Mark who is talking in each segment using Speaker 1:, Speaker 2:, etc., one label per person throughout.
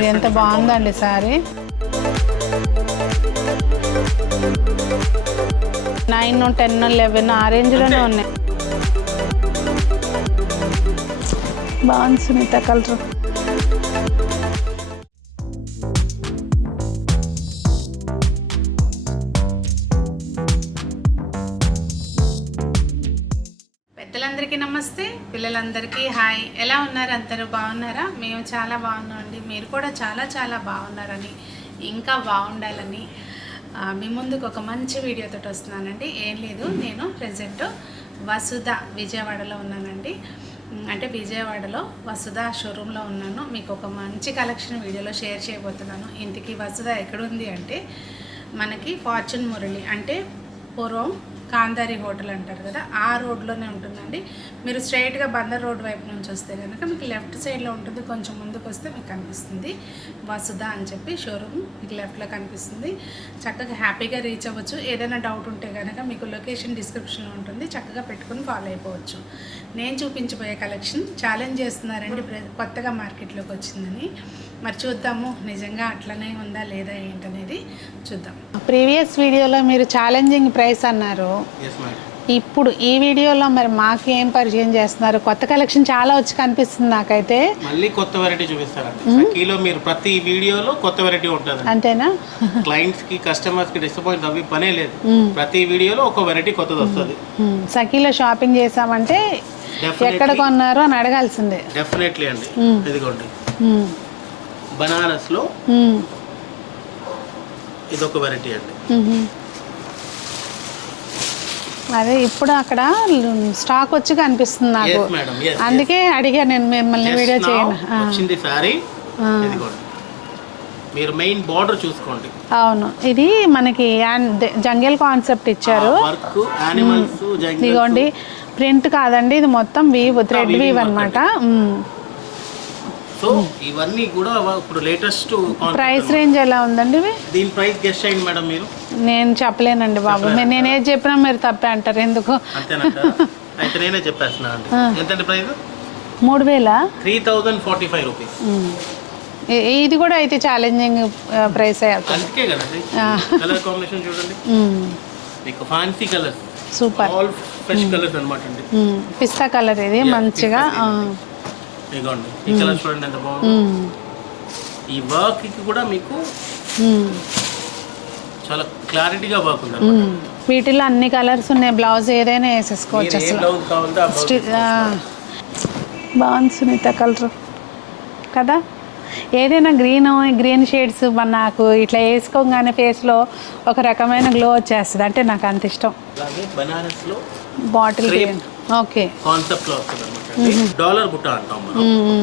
Speaker 1: ఇది ఎంత బాగుందండి సారీ. నైన్ టెన్ లెవెన్ ఆ రేంజ్లోనే ఉన్నాయి. బాగుంది సునీత కలర్. నమస్తే. పిల్లలందరికీ హాయ్. ఎలా ఉన్నారు? అందరూ బాగున్నారా? మేము చాలా బాగున్నామండి. మీరు కూడా చాలా చాలా బాగున్నారని ఇంకా బాగుండాలని. మీ ముందుకు ఒక మంచి వీడియోతో వస్తున్నానండి. ఏం లేదు. నేను ప్రజెంట్ వసుధ విజయవాడలో ఉన్నానండి. అంటే విజయవాడలో వసుధ షోరూంలో ఉన్నాను. మీకు ఒక మంచి కలెక్షన్ వీడియోలో షేర్ చేయబోతున్నాను. ఇంటికి వసుధ ఎక్కడుంది అంటే మనకి ఫార్చ్యూన్ మురళి అంటే పూర్వం కాందారి హోటల్ అంటారు కదా ఆ రోడ్లోనే ఉంటుందండి. మీరు స్ట్రైట్గా బందర్ రోడ్ వైపు నుంచి వస్తే కనుక మీకు లెఫ్ట్ సైడ్లో ఉంటుంది కొంచెం ముందుకు వస్తే మీకు కనిపిస్తుంది. వసుధ అని చెప్పి షోరూమ్ మీకు లెఫ్ట్లో కనిపిస్తుంది. చక్కగా హ్యాపీగా రీచ్ అవ్వచ్చు. ఏదైనా డౌట్ ఉంటే కనుక మీకు లొకేషన్ డిస్క్రిప్షన్లో ఉంటుంది. చక్కగా పెట్టుకుని ఫాలో అయిపోవచ్చు. నేను చూపించబోయే కలెక్షన్ ఛాలెంజ్ చేస్తున్నారండి ప్ర- కొత్తగా మార్కెట్లోకి వచ్చిందని. మరి చూద్దాము నిజంగా అట్లనే ఉందా లేదా ఏంటనేది చూద్దాం. ప్రీవియస్ వీడియోలో మీరు ఛాలెంజింగ్ ప్రైస్ అన్నారు. ఇప్పుడు ఈ వీడియోలో మరి మాకు ఏం పరిచయం చేస్తున్నారు? కొత్త కలెక్షన్ చాలా వచ్చి కనిపిస్తుంది నాకైతే.
Speaker 2: మళ్ళీ కొత్త వెరైటీ చూపిస్తారండి. సఖీలో మీరు ప్రతి వీడియోలో కొత్త వెరైటీ ఉంటుంది
Speaker 1: అంతేనా?
Speaker 2: క్లయింట్స్కి కస్టమర్స్కి డిసప్పాయింట్ అవి పనే లేదు. ప్రతి వీడియోలో ఒక వెరైటీ కొత్తది వస్తుంది.
Speaker 1: సఖీలో షాపింగ్ చేసామంటే ఎక్కడ కొన్నారు అని అడగాల్సిందే.
Speaker 2: డెఫినెట్లీ అండి. ఇదిగోండి.
Speaker 1: ఉమ్,
Speaker 2: బనారస్లో
Speaker 1: ఉమ్,
Speaker 2: ఇదొక వెరైటీ అండి.
Speaker 1: అదే ఇప్పుడు అక్కడ స్టాక్ వచ్చి కనిపిస్తుంది నాకు. అందుకే అడిగా నేను మిమ్మల్ని వీడియో చేయను.
Speaker 2: వచ్చింది సారీ ఇదిగోండి. మీరు మెయిన్ బార్డర్ చూసుకోండి.
Speaker 1: అవును. ఇది మనకి జంగల్ కాన్సెప్ట్ ఇచ్చారు. ఇదిగోండి. ప్రింట్ కాదండి ఇది మొత్తం వీవ్ థ్రెడ్ వీవ్ అనమాట
Speaker 2: సో ఇవన్నీ కూడా ఇప్పుడు లేటెస్ట్
Speaker 1: ప్రైస్ రేంజ్ ఎలా ఉందండి ఇవి
Speaker 2: దీని ప్రైస్ గెస్ట్ అయ్యింది మేడం మీరు.
Speaker 1: నేను చెప్పలేనండి బాబు. నేను ఏది చెప్పినా మీరు తప్పే అంటారు ఎందుకు?
Speaker 2: అయితే నేనే చెప్పేస్తున్నా అండి. ఎంతండి ప్రైస్
Speaker 1: మూడు వేల?
Speaker 2: Three thousand forty five rupees
Speaker 1: ఇది కూడా అయితే ఛాలెంజింగ్ ప్రైస్
Speaker 2: అందుకే కదండి. కలర్ కాంబినేషన్ చూడండి. మీకు fancy colours
Speaker 1: super.
Speaker 2: All fresh colours అనమాట అండి.
Speaker 1: పిస్తా కలర్ ఇది మంచిగా
Speaker 2: ఇదిగోండి ఈ కలర్ చూడండి ఎంత బాగుంది.
Speaker 1: ఉమ్,
Speaker 2: ఈ వర్క్కి కూడా మీకు చాలా క్లారిటీగా వర్క్ ఉంది.
Speaker 1: వీటిలో అన్ని కలర్స్ ఉన్నాయి బ్లౌజ్ ఏదైనా వేసేసుకోవచ్చు అసలు. బాగుంది సునీత కలర్ కదా? ఏదైనా గ్రీన్ గ్రీన్ షేడ్స్ నాకు ఇట్లా వేసుకోగానే ఫేస్లో ఒక రకమైన గ్లో వచ్చేస్తుంది. అంటే నాకు అంత ఇష్టం.
Speaker 2: అలాగే బనారస్లో
Speaker 1: బాటిల్ గ్రీన్ ఓకే
Speaker 2: డాలర్ బుట్ట అంటాం మనం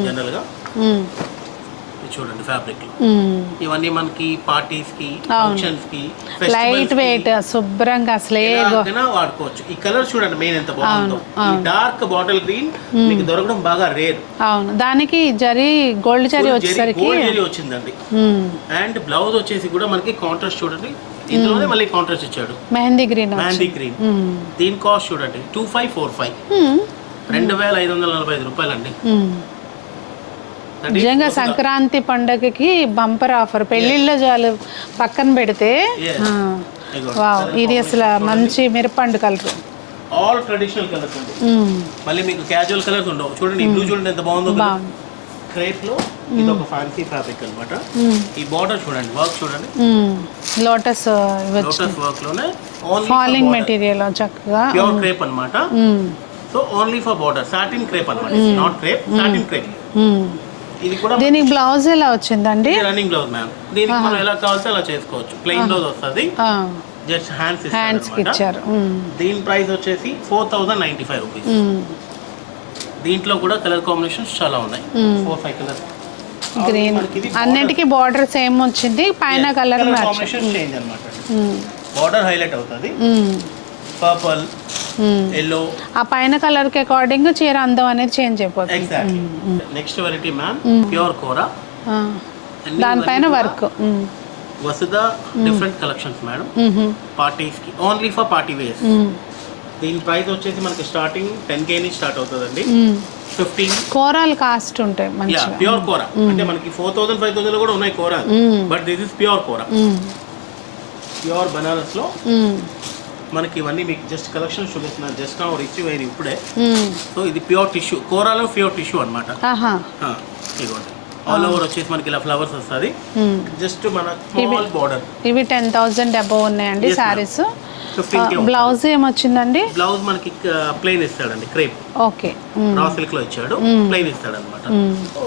Speaker 2: జనరల్గా.
Speaker 1: ఉమ్,
Speaker 2: ఇది చూడండి ఫ్యాబ్రిక్. ఇవన్నీ మనకి పార్టీస్కి ఫంక్షన్స్కి
Speaker 1: లైట్ వెయిట్ శుభ్రంగా అసలు
Speaker 2: వాడుకోవచ్చు. ఈ కలర్ చూడండి మెయిన్ ఎంత బాగుందో. ఈ డార్క్ బాటిల్ గ్రీన్ మీకు దొరకడం బాగా రేర్
Speaker 1: అవును. దానికి జరీ గోల్డ్ జరీ వచ్చేసరికి
Speaker 2: గోల్డ్ జరీ వచ్చిందండి. అండ్ బ్లౌజ్ వచ్చేసి కూడా మనకి కాంట్రాస్ట్ చూడండి. ఇందులోనే మళ్ళీ కాంట్రాస్ట్ ఇచ్చాడు.
Speaker 1: మెహందీ గ్రీన్
Speaker 2: మ్యాండీ గ్రీన్ దీని కాస్ట్ చూడండి టూ ఫైవ్ ఫోర్ ఫైవ్ రెండు వేల ఐదు వందల నలభై ఐదు రూపాయలండి.
Speaker 1: ఉమ్. నిజంగా సంక్రాంతి పండగకి బంపర్ ఆఫర్ పెళ్ళిళ్ళ చాలు పక్కన పెడితే ఇది అసలు మంచి మిరపండు కలర్.
Speaker 2: ఆల్ ట్రెడిషనల్ కలర్స్ మళ్ళీ మీకు క్యాజువల్ కలర్స్ ఉండవు. చూడండి బ్లూ చూడండి ఎంత బాగుందో క్రేప్లో ఇది ఒక ఫ్యాన్సీ ఫ్యాబ్రిక్ అన్నమాట. ఈ బార్డర్ చూడండి వర్క్ చూడండి.
Speaker 1: లోటస్
Speaker 2: లోటస్ వర్క్లోనే
Speaker 1: ఫాలింగ్ మెటీరియల్ చక్కగా.
Speaker 2: ప్యూర్ క్రేప్ అన్నమాట. So only for border satin crepe అన్నమాట. Not crepe satin crepe. ఇది కూడా
Speaker 1: దీనికి బ్లౌజ్ ఎలా వచ్చిందండి?
Speaker 2: రన్నింగ్ బ్లౌజ్ మ్యామ్ దీనికి మనం ఎలా కావాల్సి అలా చేసుకోవచ్చు. ప్లెయిన్ బ్లౌజ్ వస్తుంది. జస్ట్ హ్యాండ్స్ ఇస్తారు
Speaker 1: ఇచ్చారు.
Speaker 2: దీని ప్రైస్ వచ్చేసి four thousand ninety five rupees. దీంట్లో కూడా కలర్ కాంబినేషన్స్ చాలా ఉన్నాయి. ఫోర్ ఫైవ్ కలర్
Speaker 1: గ్రీన్ అన్నిటికీ బార్డర్ సేమ్ వచ్చింది. పైన కలర్ మ్యాచ్
Speaker 2: కాంబినేషన్ చేంజ్ అనమాట బార్డర్ హైలైట్ అవుతుంది. పర్పుల్ ఎల్లో
Speaker 1: ఆ పైన కలర్కి అకార్డింగ్ చీర అందం అనేది చేంజ్ అయిపోతుంది.
Speaker 2: Exactly next variety ma'am pure kora
Speaker 1: ఆ, దానిపైన work
Speaker 2: Vasudha different collections madam పార్టీస్కి ఓన్లీ ఫర్ పార్టీ వేస్ దీని ప్రైస్ వచ్చేసి మనకి స్టార్టింగ్ టెన్ కే నుంచి స్టార్ట్ అవుతుందండి. ఫిఫ్టీన్
Speaker 1: కూరలు కాస్ట్ ఉంటాయి
Speaker 2: ప్యూర్ కూర అంటే మనకి ఫోర్ థౌసండ్ ఫైవ్ థౌసండ్ కూడా ఉన్నాయి కూర. బట్ దిస్ ఇస్ ప్యూర్ కూర. ప్యూర్ బనారస్లో
Speaker 1: మ్మ్.
Speaker 2: మనకి ఇవన్నీ మీకు జస్ట్ కలెక్షన్ చూపిస్తున్నాను జస్ట్ నా రిచ్ వేరు ఇప్పుడే. సో ఇది ప్యూర్ టిష్యూ కూరలో ప్యూర్ టిష్యూ అనమాట ఇదిగోండి ఆల్ ఓవర్ వచ్చేసి మనకి ఇలా ఫ్లవర్స్ వస్తుంది. జస్ట్ మన స్మాల్ బార్డర్
Speaker 1: ఇవి టెన్ థౌజండ్ అబవ్ ఉన్నాయండి
Speaker 2: ఫిఫ్టీన్ కే
Speaker 1: బ్లౌజ్ ఏమొచ్చిందండి?
Speaker 2: బ్లౌజ్ మనకి ప్లెయిన్ ఇస్తాడండి క్రేప్
Speaker 1: ఓకే
Speaker 2: రా సిల్క్లో ఇచ్చాడు. ప్లెయిన్ ఇస్తాడు అనమాట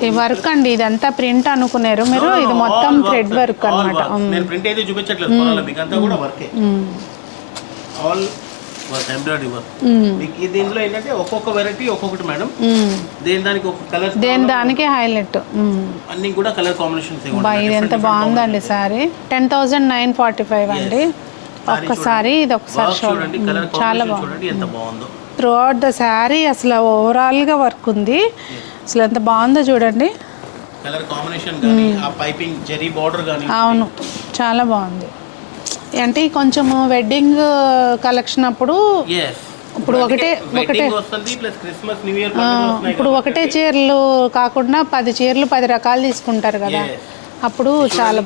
Speaker 1: ఈ వర్క్ అండి ఇదంతా ప్రింట్ అనుకున్నారు మీరు. ఇది మొత్తం థ్రెడ్ వర్క్ అనమాట
Speaker 2: నేను ప్రింట్ అయితే చూపించట్లేదు మీకు అంతా కూడా వర్కే ఆల్ వర్క్ ఎంబ్రాయిడరీ వర్క్ మీకు ఈ దీంట్లో ఏంటంటే ఒక్కొక్క వెరైటీ ఒక్కొక్కటి మేడం. దేని దానికి ఒక కలర్
Speaker 1: దేని దానికి హైలైట్
Speaker 2: అన్ని కూడా కలర్ కాంబినేషన్స్
Speaker 1: ఇది ఎంత బాగుందండి sorry ten thousand nine forty five అండి. ఒక్కసారి ఇది ఒకసారి
Speaker 2: చూడండి.
Speaker 1: చాలా
Speaker 2: చూడండి. ఎంత బాగుందో.
Speaker 1: త్రూ అవుట్ ద శారీ అసలు ఓవరాల్గా వర్క్ ఉంది. అసలు ఎంత బాగుందో చూడండి.
Speaker 2: కలర్ కాంబినేషన్ కానీ ఆ పైపింగ్ జెరీ బార్డర్ కానీ.
Speaker 1: అవును. చాలా బాగుంది. అంటే కొంచెము వెడ్డింగ్ కలెక్షన్ అప్పుడు
Speaker 2: ఎస్
Speaker 1: ఇప్పుడు ఒకటే ఒకటే ఇప్పుడు ఒకటే చీరలు కాకుండా పది చీరలు పది రకాలు తీసుకుంటారు కదా. అప్పుడు చాలా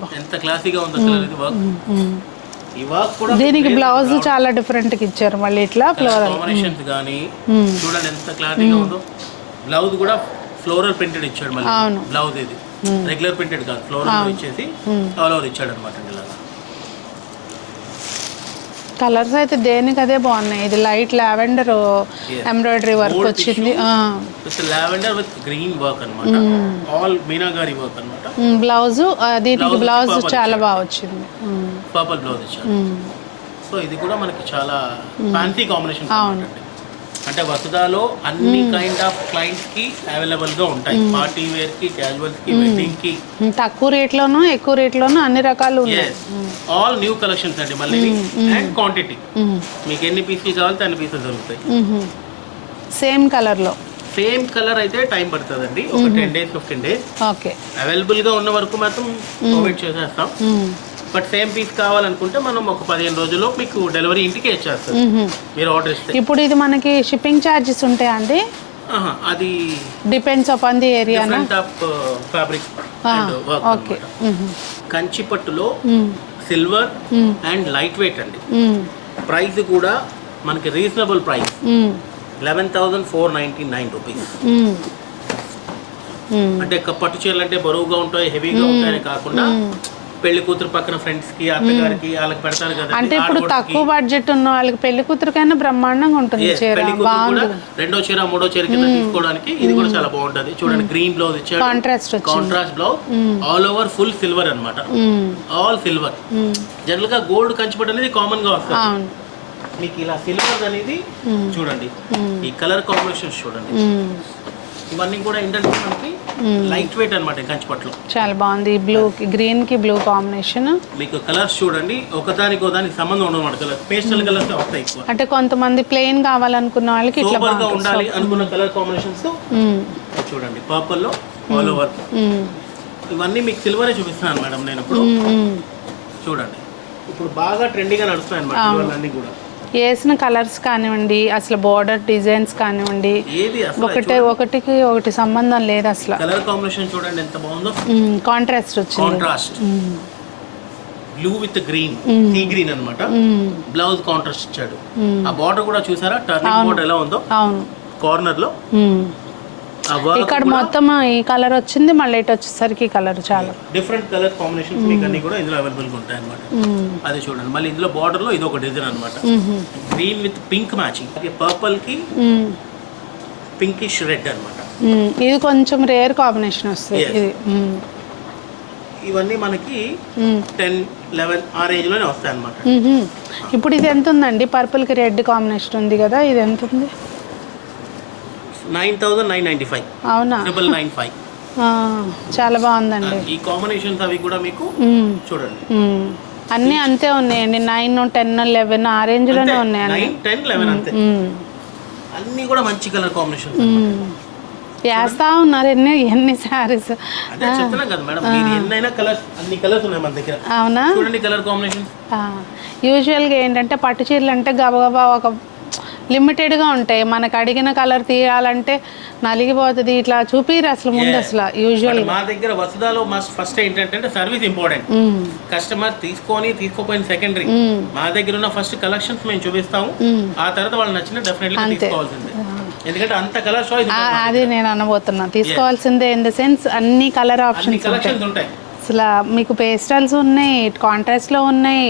Speaker 2: కూడా
Speaker 1: దీనికి బ్లౌజ్ చాలా డిఫరెంట్గా ఇచ్చారు మళ్ళీ ఇట్లా ఫ్లోరల్
Speaker 2: చూడండి ఎంత క్లారిటీగా ఉందో. బ్లౌజ్ కూడా ఫ్లోరల్ ప్రింటెడ్ ఇచ్చాడు మళ్ళీ. బ్లౌజ్ ఇది. రెగ్యులర్ ప్రింటెడ్ కాదు ఫ్లోరల్ ఇచ్చేసి ఆల్ ఓవర్ ఇచ్చాడు అనమాట ఇలాగా
Speaker 1: కలర్స్ అయితే దేనికి అదే బాగున్నాయి. ఇది లైట్ లావెండర్ ఎంబ్రాయిడరీ వర్క్ వచ్చింది.
Speaker 2: లావెండర్ విత్ గ్రీన్ వర్క్ అన్నమాట. ఆల్ మీనాగారి వర్క్ అన్నమాట.
Speaker 1: బ్లౌజ్ దీనికి
Speaker 2: Blouse
Speaker 1: బ్లౌజ్ చాలా బాగా వచ్చింది.
Speaker 2: పర్పుల్ బ్లౌజ్
Speaker 1: ఉమ్.
Speaker 2: సో ఇది కూడా మనకి చాలా ఫ్యాన్సీ కాంబినేషన్ అంటే వసుదాలో అన్ని కైండ్ ఆఫ్ క్లయింట్స్కి అవైలబుల్గా ఉంటాయి. పార్టీ వేర్కి క్యాజువల్స్కి వెడ్డింగ్కి.
Speaker 1: ఉమ్, తక్కువ రేట్లోను ఎక్కువ రేట్లోను అన్ని రకాలు ఉన్నాయి.
Speaker 2: ఆల్ న్యూ కలెక్షన్స్ అండి మళ్ళీ అండ్ క్వాంటిటీ. మీకు ఎన్ని పీసులు కావాలంటే అన్ని పీసులు దొరుకుతాయి.
Speaker 1: సేమ్ కలర్లో
Speaker 2: సేమ్ కలర్ అయితే టైం పడుతుందండి. ఒక ten days fifteen days
Speaker 1: okay
Speaker 2: అవైలబుల్గా ఉన్న వరకు మాత్రం ప్రొవైడ్ చేసేస్తాం. బట్ సేమ్ పీస్ కావాలనుకుంటే మనం ఒక పదిహేను రోజుల్లో మీకు డెలివరీ ఇంటికి ఇచ్చేస్తాం. మీరు ఆర్డర్ ఇస్తే.
Speaker 1: ఇప్పుడు ఇది మనకి షిప్పింగ్ ఛార్జెస్ ఉంటాయా అండి?
Speaker 2: అది
Speaker 1: depends upon the
Speaker 2: of fabric
Speaker 1: okay
Speaker 2: Kanchi పట్టులో సిల్వర్ అండ్ లైట్ వెయిట్ అండి. ప్రైస్ కూడా మనకి reasonable price eleven thousand four ninety nine rupees అంటే పట్టు చీరలు అంటే బరువుగా ఉంటాయి హెవీగా ఉంటాయని కాకుండా పెళ్ళి కూతురు పక్కన ఫ్రెండ్స్కి అత్తగారికి వాళ్ళకి పెడతారు కదా
Speaker 1: అంటే ఇప్పుడు తక్కువ బడ్జెట్ ఉన్న వాళ్ళకి పెళ్ళి కూతురికైనా బ్రహ్మాండంగా ఉంటుంది చీర. బాగుంది.
Speaker 2: రెండో చీర మూడో చీర కింద తీసుకోవడానికి ఇది కూడా చాలా బాగుంటది. చూడండి గ్రీన్ బ్లౌజ్ ఇచ్చాడు.
Speaker 1: Contrast
Speaker 2: contrast blouse all over full silver అన్నమాట.
Speaker 1: ఉమ్,
Speaker 2: ఆల్ సిల్వర్ జనరల్గా గోల్డ్ కంచిపట్టు అనేది కామన్గా వస్తుంది. మీకు ఇలా సిల్వర్ అనేది చూడండి. ఈ కలర్ కాంబినేషన్స్ చూడండి. ఇవన్నీ కూడా ఏంటంటే మనకి లైట్ వెయిట్ అనమాట కంచిపట్లో
Speaker 1: చాలా బాగుంది. బ్లూ గ్రీన్కి బ్లూ కాంబినేషన్
Speaker 2: మీకు కలర్స్ చూడండి. ఒకదానికి ఒకదానికి సంబంధం ఉండదు అనమాట కలర్ పేస్టల్ కలర్స్ వస్తాయి ఎక్కువ.
Speaker 1: అంటే కొంతమంది ప్లెయిన్ కావాలనుకున్న వాళ్ళకి ఇట్లా
Speaker 2: ఉండాలి అనుకున్న కలర్ కాంబినేషన్స్
Speaker 1: ఉమ్,
Speaker 2: చూడండి. పర్పుల్లో ఆల్ ఓవర్
Speaker 1: ఉమ్,
Speaker 2: ఇవన్నీ మీకు సిల్వరే చూపిస్తున్నాను మేడం నేను ఇప్పుడు. చూడండి. ఇప్పుడు బాగా ట్రెండీగా నడుస్తున్నాయి అనమాట ఇవన్నీ కూడా.
Speaker 1: వేసిన కలర్స్ కానివ్వండి అసలు బోర్డర్ డిజైన్స్ కానివ్వండి ఒకటే ఒకటికి ఒకటి సంబంధం లేదు అసలు.
Speaker 2: కలర్ కాంబినేషన్ చూడండి ఎంత బాగుందో.
Speaker 1: కాంట్రాస్ట్ వచ్చింది.
Speaker 2: Contrast blue with green sea green అన్నమాట. బ్లౌజ్ కాంట్రాస్ట్ ఇచ్చాడు. ఆ బార్డర్ కూడా చూసారా? టర్నింగ్ బోర్డర్ ఎలా ఉందో?
Speaker 1: అవును.
Speaker 2: కార్నర్లో.
Speaker 1: ఇక్కడ మొత్తం ఈ కలర్ వచ్చింది మళ్ళీ ఇటు వచ్చేసరికి కలర్ చాలా.
Speaker 2: డిఫరెంట్ కలర్ కాంబినేషన్స్ మీకు అన్ని కూడా ఇందులో అవైలబుల్గా ఉంటాయి అనమాట
Speaker 1: ఉమ్,
Speaker 2: అది చూడండి. మళ్ళీ ఇందులో బార్డర్లో ఇది ఒక డిజైన్ అనమాట
Speaker 1: ఉమ్,
Speaker 2: గ్రీన్ విత్ పింక్ మ్యాచింగ్
Speaker 1: పర్పుల్కి
Speaker 2: పింకిష్ రెడ్ అన్నమాట.
Speaker 1: ఇది కొంచెం రేర్ కాంబినేషన్ వస్తుంది. ఇది.
Speaker 2: ఇవన్నీ మనకి టెన్ లెవెన్ ఆ రేంజ్లోనే వస్తాయి అనమాట
Speaker 1: ఉహుం. ఇప్పుడు ఇది ఎంత ఉందండి? పర్పుల్కి రెడ్ కాంబినేషన్ ఉంది కదా ఇది ఎంత ఉంది?
Speaker 2: Nine thousand nine ninety five.
Speaker 1: అవునా?
Speaker 2: ట్రిపుల్ నైన్ ఫైవ్
Speaker 1: చాలా బాగుందండి.
Speaker 2: ఈ కాంబినేషన్స్ అవి కూడా మీకు చూడండి.
Speaker 1: అన్నీ అంతే ఉన్నాయండి. నైన్ టెన్ లెవెన్ ఆ రేంజ్లోనే ఉన్నాయి
Speaker 2: టెన్ లెవెన్ అంతే. అన్ని కూడా మంచి కలర్ కాంబినేషన్.
Speaker 1: వేస్తా ఉన్నారు ఎన్ని ఎన్ని
Speaker 2: దగ్గర.
Speaker 1: అవునా?
Speaker 2: చూడండి కలర్ కాంబినేషన్
Speaker 1: యూజువల్గా ఏంటంటే పట్టు చీరలు అంటే గబగబా ఒక లిమిటెడ్గా ఉంటాయి. మనకు అడిగిన కలర్ తీయాలంటే నలిగిపోతుంది. ఇట్లా చూపిరు అసలు ముందు అసలు యూజువల్
Speaker 2: మా దగ్గర వసుదాలో మస్ట్ ఫస్ట్ ఏంటంటే సర్వీస్ ఇంపార్టెంట్. కస్టమర్ తీసుకొని తీసుకోపోయిన సెకండరీ. మా దగ్గర ఉన్న ఫస్ట్ కలెక్షన్స్ మేము చూపిస్తాము. ఆ తర్వాత వాళ్ళు నచ్చిన డెఫినెట్లీ తీసుకోవాల్సిందే. ఎందుకంటే అంత కలర్ చాయిస్
Speaker 1: అది నేను అనబోతున్నా. తీసుకోవాల్సిందే ఇన్ ద సెన్స్ అన్ని కలర్ ఆప్షన్స్
Speaker 2: కలెక్షన్స్ ఉంటాయి.
Speaker 1: అసలు మీకు పేస్టల్స్ ఉన్నాయి కాంట్రాస్ట్లో ఉన్నాయి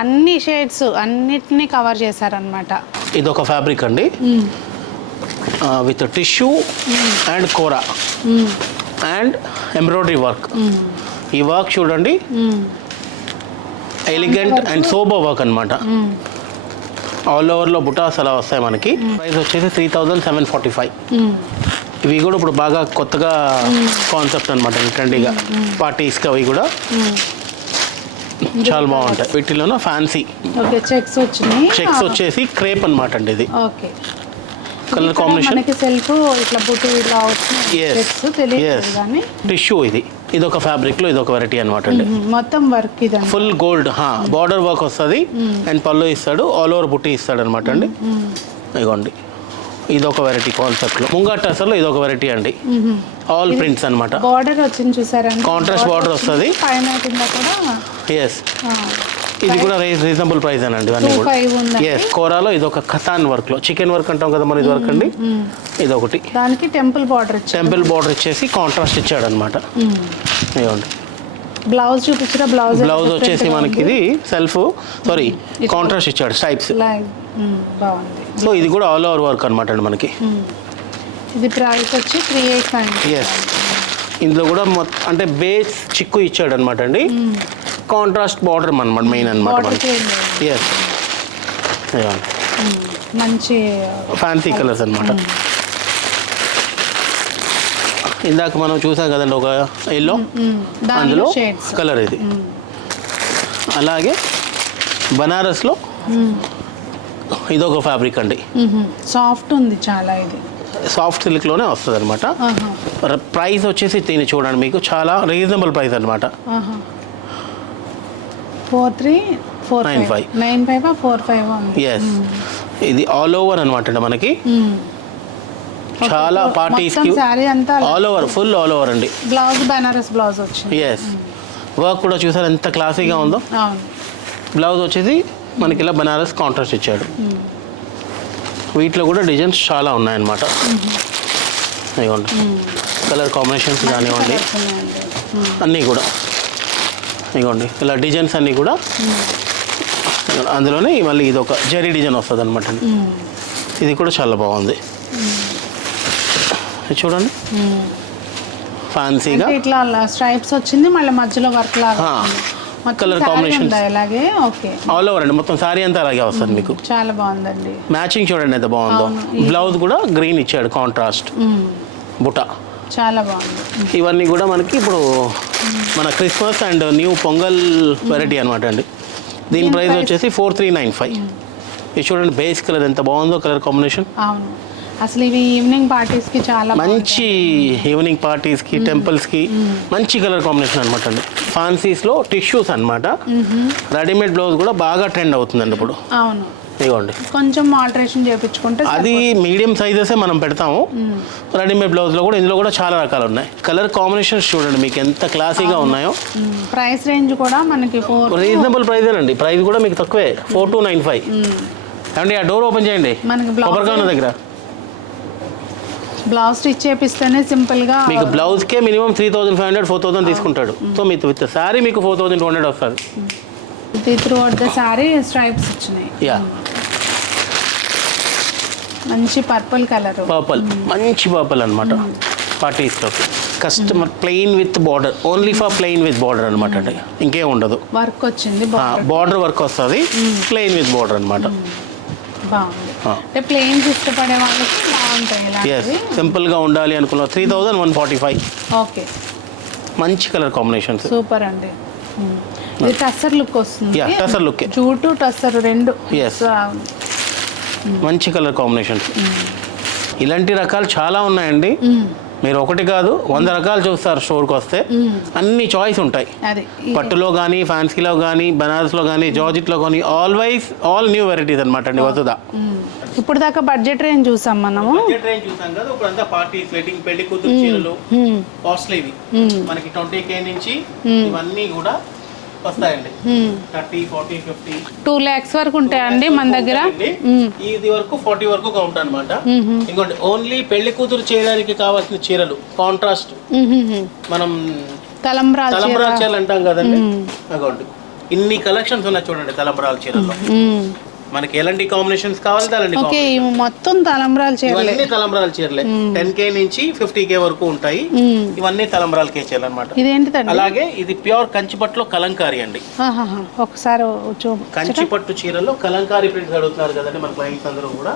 Speaker 1: అన్ని షేడ్స్ అన్నిటినీ కవర్ చేశారనమాట
Speaker 2: ఇది ఒక ఫ్యాబ్రిక్ అండి. With tissue and kora. And embroidery work. ఈ వర్క్ చూడండి. Elegant and sober work. అనమాట ఆల్ ఓవర్లో బుటాస్ అలా వస్తాయి మనకి. ప్రైస్ వచ్చేసి three thousand seven forty five ఇవి కూడా ఇప్పుడు బాగా కొత్తగా కాన్సెప్ట్ అనమాట ట్రెండీగా పార్టీస్కి అవి కూడా చాలా బాగుంటాయి. వీటిలోనూ ఫ్యాన్సీ
Speaker 1: చెక్స్ వచ్చినాయి.
Speaker 2: చెక్స్ వచ్చేసి క్రేప్ అనమాట అండి ఇది.
Speaker 1: ఓకే.
Speaker 2: కలర్ కాంబినేషన్
Speaker 1: మనకి సెల్ఫ్ ఇట్లా బుట్టు ఇట్లా
Speaker 2: టిష్యూ ఇది ఇది. ఒక ఫ్యాబ్రిక్లో ఇది ఒక వెరైటీ అనమాట అండి.
Speaker 1: మొత్తం వర్క్ ఇదండి
Speaker 2: ఫుల్ గోల్డ్ బార్డర్ వర్క్ వస్తుంది. అండ్ పళ్ళు ఇస్తాడు ఆల్ ఓవర్ బుట్టి ఇస్తాడు అనమాట అండి ఇదిగోండి ఇది ఒక వెరైటీ కాన్సెప్ట్లో ముంగట్ అసలు ఇది ఒక వెరైటీ అండి ఆల్ ప్రింట్స్ అనమాట
Speaker 1: బార్డర్ వచ్చింది చూసారండి
Speaker 2: Contrast border వస్తది.
Speaker 1: పైన కింద కూడా?
Speaker 2: ఎస్ ఇది కూడా రీజనబుల్ ప్రైస్ అనండి ఇవన్నీ
Speaker 1: టూ
Speaker 2: కూడా. ఎస్ కోరాలో ఇది ఒక ఖతాన్ వర్క్లో చికెన్ వర్క్ అంటాం కదా మరి ఇది వర్క్ అండి? ఇది ఒకటి
Speaker 1: దానికి టెంపుల్ బార్డర్ ఇచ్చారు.
Speaker 2: టెంపుల్ బార్డర్ ఇచ్చేసి కాంట్రాస్ట్ ఇచ్చాడు అనమాట ఇదిగోండి.
Speaker 1: బ్లౌజ్ చూపించిన బ్లౌజ్
Speaker 2: బ్లౌజ్ వచ్చేసి మనకి ఇది సెల్ఫ్ సారీ కాంట్రాస్ట్ ఇచ్చాడు స్టైప్స్
Speaker 1: బాగుంది.
Speaker 2: సో ఇది కూడా ఆల్ ఓవర్ వర్క్ అనమాట అండి మనకి.
Speaker 1: మ్మ్. ఇది ప్రైస్ వచ్చి త్రీ ఎయిట్ నైన్
Speaker 2: ఎస్ ఇందులో కూడా మొత్తం అంటే బేస్ చిక్కు ఇచ్చాడు అనమాట అండి కాంట్రాస్ట్ బార్డర్ అనమాట మెయిన్ అనమాట ఎస్
Speaker 1: మంచి
Speaker 2: ఫ్యాన్సీ కలర్స్ అనమాట ఇందాక మనం చూసాం కదండి ఒక ఎల్లో
Speaker 1: మ్మ్. దానిలో
Speaker 2: అందులో కలర్ ఇది. అలాగే బనారస్లో ఇదొక ఫ్యాబ్రిక్ అండి.
Speaker 1: సాఫ్ట్ ఉంది చాలా ఇది.
Speaker 2: సాఫ్ట్ సిల్క్లోనే వస్తుంది అనమాట. ప్రైస్ వచ్చేసి దీన్ని చూడండి మీకు చాలా రీజనబుల్ ప్రైస్ అనమాట.
Speaker 1: Four three four
Speaker 2: Nine
Speaker 1: five. Nine five four five
Speaker 2: yes ఇది ఆల్ ఓవర్ అనమాట మనకి. చాలా
Speaker 1: అంతా
Speaker 2: all over full all over అండి.
Speaker 1: బ్లౌజ్ బనారస్ బ్లౌజ్ వచ్చింది.
Speaker 2: ఎస్ వర్క్ కూడా చూసారు ఎంత క్లాసీగా ఉందో? బ్లౌజ్ వచ్చేసి మనకి ఇలా బనారస్ కాంట్రాస్ట్ ఇచ్చాడు. వీటిలో కూడా డిజైన్స్ చాలా ఉన్నాయన్నమాట. ఇదిగోండి. కలర్ కాంబినేషన్స్ కానివ్వండి. అన్నీ కూడా. ఇదిగోండి. ఇలా డిజైన్స్ అన్నీ కూడా అందులోనే మళ్ళీ ఇది ఒక జరీ డిజైన్ వస్తుంది అనమాట. ఇది కూడా చాలా బాగుంది. చూడండి. ఫ్యాన్సీగా
Speaker 1: ఇట్లా స్ట్రైప్స్ వచ్చింది మళ్ళీ మధ్యలో వర్క్ లాగా
Speaker 2: combinations.
Speaker 1: ఉందా ఇలాగే? ఓకే
Speaker 2: ఆల్ ఓవర్ అండి. మొత్తం సారీ అంతా అలాగే వస్తుంది మీకు.
Speaker 1: చాలా బాగుందండి.
Speaker 2: మ్యాచింగ్ చూడండి ఎంత బాగుందో. బ్లౌజ్ కూడా గ్రీన్ ఇచ్చాడు కాంట్రాస్ట్
Speaker 1: మ్మ్.
Speaker 2: బుట్ట.
Speaker 1: చాలా బాగుంది.
Speaker 2: ఇవన్నీ కూడా మనకి ఇప్పుడు మన Christmas and new Pongal variety అనమాట అండి. దీని ప్రైస్? వచ్చేసి ఫోర్ త్రీ నైన్ ఫైవ్ ఇది చూడండి బేస్ కలర్ ఎంత బాగుందో కలర్ కాంబినేషన్
Speaker 1: అవును. అసలు ఇవి ఈవినింగ్ పార్టీస్కి చాలా
Speaker 2: మంచి ఈవినింగ్ పార్టీస్కి టెంపుల్స్కి మంచి కలర్ కాంబినేషన్ అనమాట అండి. ఫ్యాన్సీస్లో టిష్యూస్ అనమాట రెడీమేడ్ బ్లౌజ్ కూడా బాగా ట్రెండ్ అవుతుందండి ఇప్పుడు.
Speaker 1: అవును.
Speaker 2: ఇదిగోండి.
Speaker 1: కొంచెం ఆల్టరేషన్ చేయించుకుంటే
Speaker 2: అది మీడియం సైజెసే మనం పెడతాము. రెడీమేడ్ బ్లౌజ్లో కూడా ఇందులో కూడా చాలా రకాలు ఉన్నాయి. కలర్ కాంబినేషన్స్ చూడండి మీకు ఎంత క్లాసీగా ఉన్నాయో.
Speaker 1: ప్రైస్ రేంజ్ కూడా మనకి
Speaker 2: రీజనబుల్ ప్రైస్ అండి ప్రైస్ కూడా మీకు తక్కువే. ఫోర్ టూ నైన్ ఫైవ్ అండి ఆ డోర్ ఓపెన్ చేయండి.
Speaker 1: మనకి బ్లౌజ్
Speaker 2: కొబ్బరికాయ దగ్గర.
Speaker 1: బ్లౌజ్ స్టిచ్ చేపిస్తేనే సింపుల్గా
Speaker 2: మీకు బ్లౌజ్కే minimum three thousand five hundred four thousand తీసుకుంటాడు. సో మీకు విత్ శారీ మీకు ఫోర్ థౌసండ్ టూ హండ్రెడ్ వస్తుంది.
Speaker 1: Throughout the sari stripes వచ్చినాయి.
Speaker 2: యా
Speaker 1: మంచి పర్పుల్ కలర్
Speaker 2: పర్పుల్ మంచి పర్పుల్ అనమాట పార్టీస్లో customer plain with border only for plain with border అనమాట అండి. ఇంకేం ఉండదు.
Speaker 1: వర్క్ వచ్చింది
Speaker 2: బార్డర్ వర్క్ వస్తుంది. ప్లెయిన్ విత్ బార్డర్ అనమాట
Speaker 1: బాగుంది. అంటే ప్లెయిన్స్ ఇష్టపడే వాళ్ళకి బాగుంటాయి
Speaker 2: ఎస్ సింపుల్గా ఉండాలి అనుకున్న three thousand one forty five
Speaker 1: okay
Speaker 2: మంచి కలర్ కాంబినేషన్స్.
Speaker 1: సూపర్ అండి. ఇది టస్సర్ లుక్ వస్తుంది.
Speaker 2: Tussar look.
Speaker 1: జూటు టస్సర్ రెండు.
Speaker 2: Yes. మంచి కలర్ కాంబినేషన్స్. ఇలాంటి రకాలు చాలా ఉన్నాయండి. మీరు ఒకటి కాదు వంద రకాలు చూస్తారు స్టోర్కి వస్తే. అన్ని చాయిస్ ఉంటాయి. పట్టులో కానీ ఫ్యాన్సీలో కానీ బనారస్లో కానీ జార్జిట్లో కానీ ఆల్వైస్ ఆల్ న్యూ వెరైటీస్ అనమాట అండి వసుదా.
Speaker 1: ఇప్పుడు దాకా బడ్జెట్ రేంజ్ చూసాం మనము.
Speaker 2: బడ్జెట్ రేంజ్ చూసాం కదా ఇప్పుడు అంతా పార్టీస్ వెడ్డింగ్ పెళ్ళి కూతురు చీరలు
Speaker 1: హ్మ్,
Speaker 2: కాస్ట్లీ ఇవి.
Speaker 1: హ్మ్,
Speaker 2: మనకి ట్వంటీ కే నుంచి. ఇవన్నీ కూడా వస్తాయండి. Thirty forty fifty.
Speaker 1: Two lakhs వరకు ఉంటాయండి మన దగ్గర.
Speaker 2: ఇది వరకు ఫార్టీ వరకు కౌంట్ అనమాట ఇంకోటి ఓన్లీ పెళ్ళి కూతురు చేయడానికి కావాల్సిన చీరలు కాంట్రాస్ట్. మనం
Speaker 1: తలంబ్రాలు
Speaker 2: తలంబరాల చీరలు అంటాం కదండి. అగోండి. ఇన్ని కలెక్షన్స్ ఉన్నాయి చూడండి తలంబరాల చీరల్లో. మనకి ఎలాంటి కాంబినేషన్స్ కావాలి అలాంటి
Speaker 1: ఓకే మొత్తం తలంబ్రాలు చీరలే.
Speaker 2: ఇవన్నీ తలంబరాల చీరలే. టెన్ కే నుంచి ఫిఫ్టీ కే వరకు ఉంటాయి. ఇవన్నీ తలంబరాల కే చీరలు అనమాట
Speaker 1: ఇదేంటిదండి?
Speaker 2: అలాగే ఇది ప్యూర్ కంచిపట్టులో కలంకారీ అండి.
Speaker 1: ఒకసారి చూ
Speaker 2: కంచిపట్టు చీరలో కలంకారీ ప్రింట్స్ అడుగుతున్నారు కదండి మన క్లయింట్స్ అందరూ కూడా.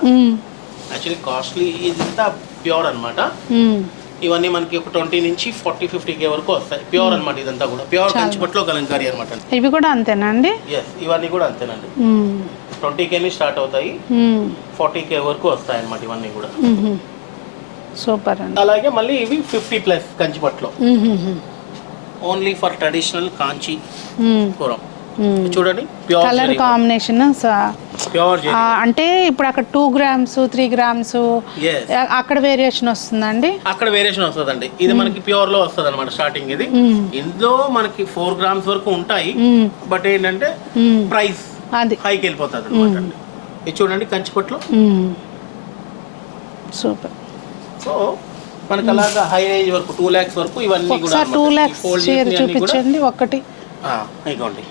Speaker 2: యాక్చువల్లీ కాస్ట్లీ ఇదంతా ప్యూర్ అన్నమాట.
Speaker 1: హ్మ్.
Speaker 2: ఇవన్నీ మనకి ఒక ట్వంటీ నుంచి ఫార్టీ ఫిఫ్టీ కే వరకు వస్తాయి. ప్యూర్ అన్నమాట ఇదంతా కూడా. ప్యూర్ కంచిపట్టులో కలంకారీ అనమాట
Speaker 1: ఇవి కూడా అంతేనా అండి?
Speaker 2: ఎస్ ఇవన్నీ కూడా అంతేనండి. ట్వంటీ కే స్టార్ట్ అవుతాయి. ఫార్టీ కే వరకు వస్తాయి అన్నమాట ఇవన్నీ కూడా.
Speaker 1: సూపర్ అండి.
Speaker 2: అలాగే మళ్ళీ ఇవి ఫిఫ్టీ ప్లస్ కంచిపట్లో. ఓన్లీ ఫర్ ట్రెడిషనల్ కాంచీ కూరం. చూడండి ప్యూర్
Speaker 1: కలర్ కాంబినేషన్ అంటే ఇప్పుడు అక్కడ టూ గ్రామ్స్ త్రీ గ్రామ్స్ అక్కడ వేరియేషన్ వస్తుందండి
Speaker 2: అక్కడ వేరియేషన్ వస్తుందండి. ఇది మనకి ప్యూర్లో వస్తుంది అనమాట స్టార్టింగ్ ఇది. ఇందులో మనకి ఫోర్ గ్రామ్స్ వరకు ఉంటాయి. బట్ ఏంటంటే. ప్రైస్
Speaker 1: అది.
Speaker 2: హైకి వెళ్ళిపోతుంది అనమాట ఇది చూడండి కంచిపట్లో.
Speaker 1: సూపర్.
Speaker 2: సో మనకి అలాగా హై రేంజ్ వరకు టూ ల్యాక్స్ వరకు ఇవన్నీ కూడా
Speaker 1: టూ ల్యాక్స్ చీర చూపించండి ఒక్కటి
Speaker 2: ఇగోండి.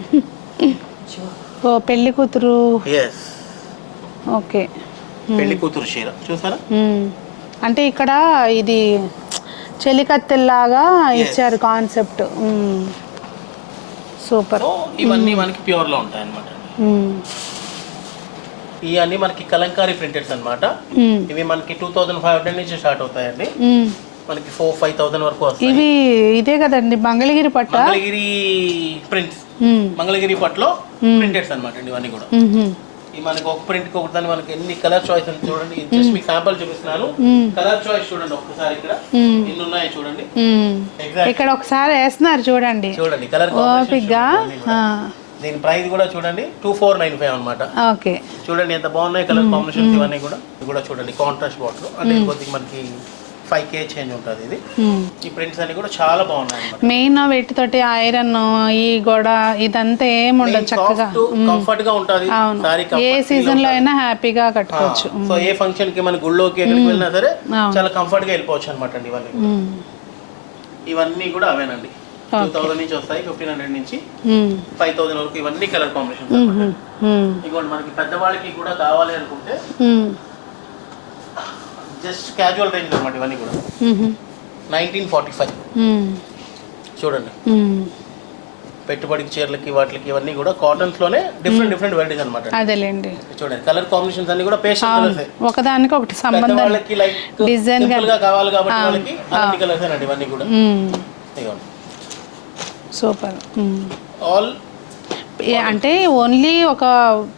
Speaker 1: ఓ పెళ్ళి కూతురు.
Speaker 2: Yes
Speaker 1: okay.
Speaker 2: పెళ్ళి కూతురు చీర. చూసారా.
Speaker 1: అంటే ఇక్కడ ఇది చెలికత్తెల్లాగా ఇచ్చారు కాన్సెప్ట్ సూపర్.
Speaker 2: ఇవన్నీ మనకి ప్యూర్లో ఉంటాయి అనమాట ఇవన్నీ మనకి కలంకారీ ప్రింటెడ్స్ అన్నమాట. ఇవి మనకి టూ థౌజండ్ ఫైవ్ హండ్రెడ్ నుంచి స్టార్ట్ అవుతాయండి. మనకి ఫోర్ ఫైవ్ థౌసండ్ వరకు వస్తాయి.
Speaker 1: ఇవి ఇదే కదండి మంగళగిరి పట్ట?
Speaker 2: మంగళగిరి ప్రింట్స్. మంగళగిరి పట్లో ప్రింటెడ్స్ అనమాట అండి ఇవన్నీ కూడా. ఈ మనకి ఒక ప్రింట్కి ఒకదాన్ని మనకి ఎన్ని కలర్ చాయిస్ ఉంది చూడండి. జస్ట్ మీకు శాంపుల్ చూపిస్తున్నాను. కలర్ చాయిస్ చూడండి ఒక్కసారి ఇక్కడ. ఎన్ని ఉన్నాయి చూడండి.
Speaker 1: ఇక్కడ ఒకసారి వేస్తున్నారు చూడండి.
Speaker 2: చూడండి కలర్
Speaker 1: ఓపిక్గా ఆ,
Speaker 2: దీని ప్రైస్ కూడా చూడండి టూ ఫోర్ నైన్ ఫైవ్ అనమాట
Speaker 1: ఓకే.
Speaker 2: చూడండి ఎంత బాగున్నాయి కలర్ కాంబినేషన్స్ ఇవన్నీ కూడా. ఇది కూడా చూడండి కాంట్రాస్ట్ బాటిల్ అంటే కొద్దిగా మనకి ఫైవ్ కే చేంజ్ ఉంటుంది ఇది. ఈ ప్రింట్స్ అన్ని కూడా చాలా బాగున్నాయి
Speaker 1: మెయిన్ వీటితోటి ఐరన్ ఈ గోడ ఇదంతా ఏం ఉండదు చక్కగా.
Speaker 2: కంఫర్ట్గా ఉంటుంది.
Speaker 1: ఏ సీజన్లో అయినా హ్యాపీగా కట్టుకోవచ్చు.
Speaker 2: సో ఏ ఫంక్షన్కి మన గుళ్ళోకి ఎక్కడికి వెళ్ళినా సరే. చాలా కంఫర్ట్గా వెళ్ళిపోవచ్చు అనమాట అండి ఇవన్నీ. ఇవన్నీ కూడా అవేనండి. టూ థౌసండ్ నుంచి వస్తాయి ఫిఫ్టీన్ హండ్రెడ్ నుంచి. ఫైవ్ థౌసండ్ వరకు ఇవన్నీ కలర్ కాంబినేషన్
Speaker 1: మ్మ్. మ్మ్.
Speaker 2: ఇదిగోండి మనకి పెద్దవాళ్ళకి కూడా కావాలి అనుకుంటే. జస్ట్ క్యాజువల్ రేంజ్ అనమాట ఇవన్నీ కూడా. Nineteen forty five. చూడండి. పెట్టుబడికి చీరలకి వాటికి ఇవన్నీ కూడా కాటన్స్లోనే డిఫరెంట్ డిఫరెంట్ వెరైటీస్ అనమాట
Speaker 1: అదేలేండి
Speaker 2: చూడండి కలర్ కాంబినేషన్స్ అన్ని కూడా పేషెంట్ కలర్స్
Speaker 1: ఒకదానికి ఒకటి సంబంధం
Speaker 2: లైక్
Speaker 1: Design గా-
Speaker 2: కావాలి కాబట్టి వాళ్ళకి అలాంటి కలర్స్ అండి ఇవన్నీ కూడా. ఇదిగోండి
Speaker 1: సూపర్.
Speaker 2: ఆల్
Speaker 1: ఏ- అంటే ఓన్లీ ఒక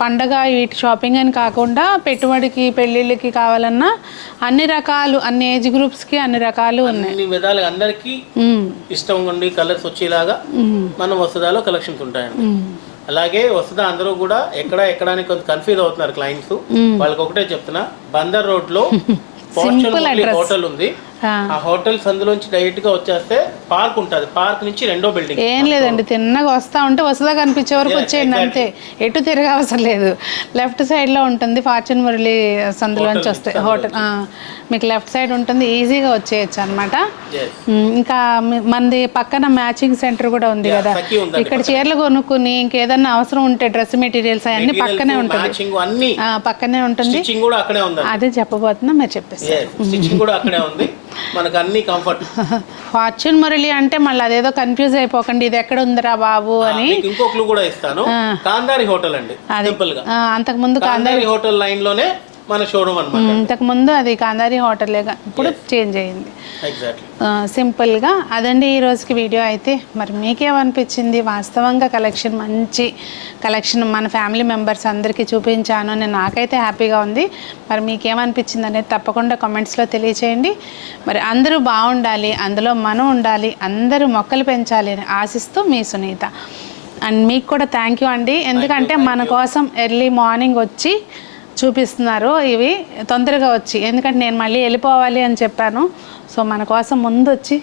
Speaker 1: పండగ వీటి షాపింగ్ అని కాకుండా పెట్టుబడికి పెళ్ళిళ్ళకి కావాలన్నా అన్ని రకాలు అన్ని ఏజ్ గ్రూప్స్కి అన్ని రకాలు ఉన్నాయి
Speaker 2: అన్ని విధాలుగా అందరికీ. ఇష్టం ఉండి కలర్స్ వచ్చేలాగా. మన వసదాలో కలెక్షన్స్ ఉంటాయండి. అలాగే వస్తుందా అందరూ కూడా ఎక్కడ ఎక్కడ కొంత కన్ఫ్యూజ్ అవుతున్నారు క్లయింట్స్ వాళ్ళకి ఒకటే చెప్తున్నా బందర్ రోడ్లో హోటల్ ఉంది
Speaker 1: ఆ.
Speaker 2: ఆ హోటల్ సందులోంచి డైరెక్ట్గా వచ్చేస్తే పార్క్ ఉంటుంది. పార్క్ నుంచి రెండో బిల్డింగ్.
Speaker 1: ఏం లేదండి తిన్నగా వస్తా ఉంటే వసదా కనిపించే వరకు వచ్చేయండి అంతే. ఎటు తిరగ అవసరం లేదు. లెఫ్ట్ సైడ్లో ఉంటుంది ఫార్చ్యూన్ మురళి సందులోంచి వస్తే హోటల్. మీకు లెఫ్ట్ సైడ్ ఉంటుంది ఈజీగా వచ్చేయచ్చు అనమాట ఇంకా మనది పక్కన మ్యాచింగ్ సెంటర్ కూడా ఉంది కదా. ఇక్కడ చీరలు కొనుక్కుని ఇంకేదన్నా అవసరం ఉంటే డ్రెస్ మెటీరియల్స్ అవన్నీ పక్కనే ఉంటుంది. పక్కనే ఉంటుంది. అదే చెప్పబోతున్నా మీరు చెప్పేసి
Speaker 2: కూడా అక్కడే ఉంది. మనకు అన్ని కంఫర్ట్
Speaker 1: ఫార్చ్యూన్ మురళి అంటే మళ్ళీ అదేదో కన్ఫ్యూజ్ అయిపోకండి ఇది ఎక్కడ ఉందిరా బాబు అని.
Speaker 2: ఇంకో క్లూ కూడా ఇస్తాను. కాందారి హోటల్ అండి సింపుల్గా.
Speaker 1: ఆ, అంతకుముందు
Speaker 2: కాందారి హోటల్ లైన్లోనే మన షోరూమ్ అనమాట
Speaker 1: ఇంతకుముందు అది కాందారి హోటలేగా ఇప్పుడు చేంజ్ అయ్యింది సింపుల్గా. అదండి ఈ రోజుకి వీడియో అయితే. మరి మీకేమనిపించింది? వాస్తవంగా కలెక్షన్ మంచి కలెక్షన్ మన ఫ్యామిలీ మెంబర్స్ అందరికీ చూపించాను అని నాకైతే హ్యాపీగా ఉంది. మరి మీకేమనిపించింది అనేది తప్పకుండా కామెంట్స్లో తెలియచేయండి. మరి అందరూ బాగుండాలి అందులో మనం ఉండాలి అందరూ మొక్కలు పెంచాలి అని ఆశిస్తూ మీ సునీత. అండ్ మీకు కూడా థ్యాంక్ యూ అండి. ఎందుకంటే మన కోసం ఎర్లీ మార్నింగ్ వచ్చి చూపిస్తున్నారు. ఇవి తొందరగా వచ్చి. ఎందుకంటే నేను మళ్ళీ వెళ్ళిపోవాలి అని చెప్పాను. సో మన కోసం ముందు వచ్చి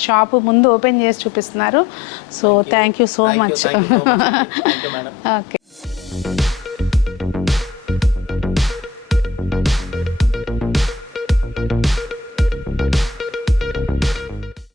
Speaker 1: షాపు ముందు ఓపెన్ చేసి చూపిస్తున్నారు. So thank you so much okay